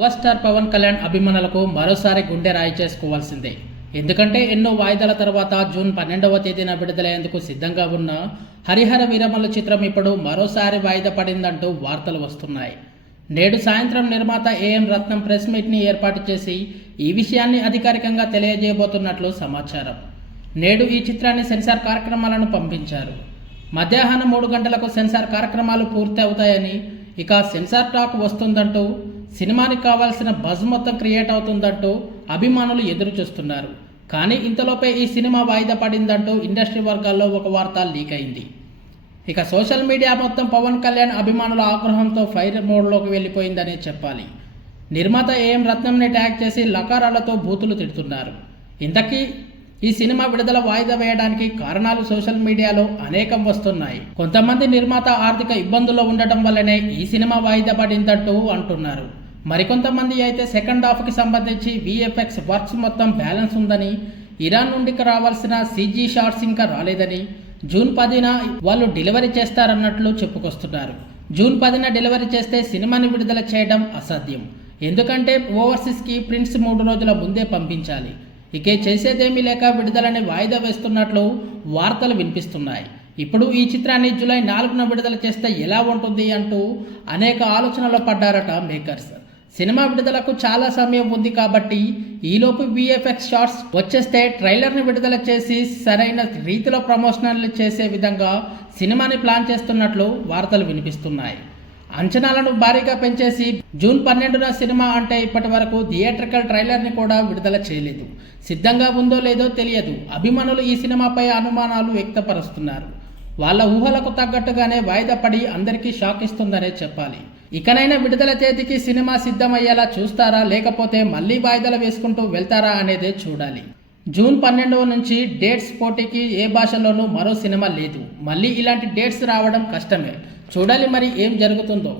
Power star Pawan Kalyan అభిమానులకు మరోసారి గుండె రాయి చేసుకోవాల్సిందే. ఎందుకంటే ఎన్నో వాయిదాల తర్వాత జూన్ పన్నెండవ తేదీన విడుదలయ్యేందుకు సిద్ధంగా ఉన్న హరిహర వీరమల చిత్రం ఇప్పుడు మరోసారి వాయిదా పడిందంటూ వార్తలు వస్తున్నాయి. నేడు సాయంత్రం నిర్మాత ఏఎం రత్నం ప్రెస్ మీట్ని ఏర్పాటు చేసి ఈ విషయాన్ని అధికారికంగా తెలియజేయబోతున్నట్లు సమాచారం. నేడు ఈ చిత్రాన్ని సెన్సార్ కార్యక్రమాలను పంపించారు. మధ్యాహ్నం మూడు గంటలకు సెన్సార్ కార్యక్రమాలు పూర్తి అవుతాయని ఇక సెన్సార్ టాక్ వస్తుందంటూ సినిమానికి కావాల్సిన బజ్ మొత్తం క్రియేట్ అవుతుందంటూ అభిమానులు ఎదురు చూస్తున్నారు. కానీ ఇంతలోపే ఈ సినిమా వాయిదా పడిందంటూ ఇండస్ట్రీ వర్గాల్లో ఒక వార్త లీక్ అయింది. ఇక సోషల్ మీడియా మొత్తం పవన్ కళ్యాణ్ అభిమానుల ఆగ్రహంతో ఫైర్ మోడ్లోకి వెళ్ళిపోయిందనే చెప్పాలి. నిర్మాత ఏఎం రత్నంని ట్యాగ్ చేసి లకారాలతో బూతులు తిడుతున్నారు. ఇంతకీ ఈ సినిమా విడుదల వాయిదా వేయడానికి కారణాలు సోషల్ మీడియాలో అనేకం వస్తున్నాయి. కొంతమంది నిర్మాత ఆర్థిక ఇబ్బందుల్లో ఉండటం వల్లనే ఈ సినిమా వాయిదా పడిందంటూ అంటున్నారు. మరికొంతమంది అయితే సెకండ్ హాఫ్కి సంబంధించి విఎఫ్ఎక్స్ వర్క్స్ మొత్తం బ్యాలెన్స్ ఉందని ఇరాన్ నుండి రావాల్సిన సిజీ షార్ట్స్ ఇంకా రాలేదని జూన్ పదిన వాళ్ళు డెలివరీ చేస్తారన్నట్లు చెప్పుకొస్తున్నారు. జూన్ పదిన డెలివరీ చేస్తే సినిమాని విడుదల చేయడం అసాధ్యం. ఎందుకంటే ఓవర్సీస్కి ప్రింట్స్ మూడు రోజుల ముందే పంపించాలి. ఇకే చేసేదేమీ లేక విడుదలని వాయిదా వేస్తున్నట్లు వార్తలు వినిపిస్తున్నాయి. ఇప్పుడు ఈ చిత్రాన్ని జూలై నాలుగున విడుదల చేస్తే ఎలా ఉంటుంది అంటూ అనేక ఆలోచనలో పడ్డారట మేకర్స్. సినిమా విడుదలకు చాలా సమయం ఉంది కాబట్టి ఈలోపు విఎఫ్ఎక్స్ షార్ట్స్ వచ్చేస్తే ట్రైలర్ని విడుదల చేసి సరైన రీతిలో ప్రమోషనల్ చేసే విధంగా సినిమాని ప్లాన్ చేస్తున్నట్లు వార్తలు వినిపిస్తున్నాయి. అంచనాలను భారీగా పెంచేసి జూన్ పన్నెండున సినిమా అంటే ఇప్పటి వరకు థియేట్రికల్ ట్రైలర్ని కూడా విడుదల చేయలేదు. సిద్ధంగా ఉందో లేదో తెలియదు. అభిమానులు ఈ సినిమాపై అనుమానాలు వ్యక్తపరుస్తున్నారు. వాళ్ళ ఊహలకు తగ్గట్టుగానే వాయిదా పడి అందరికీ షాక్ ఇస్తుందనే చెప్పాలి. ఇకనైనా విడుదల తేదీకి సినిమా సిద్ధమయ్యేలా చూస్తారా లేకపోతే మళ్ళీ వాయిదాలు వేసుకుంటూ వెళ్తారా అనేదే చూడాలి. జూన్ పన్నెండవ నుంచి డేట్స్ పోటీకి ఏ భాషలోనూ మరో సినిమా లేదు. మళ్ళీ ఇలాంటి డేట్స్ రావడం కష్టమే. చూడాలి మరి ఏం జరుగుతుందో.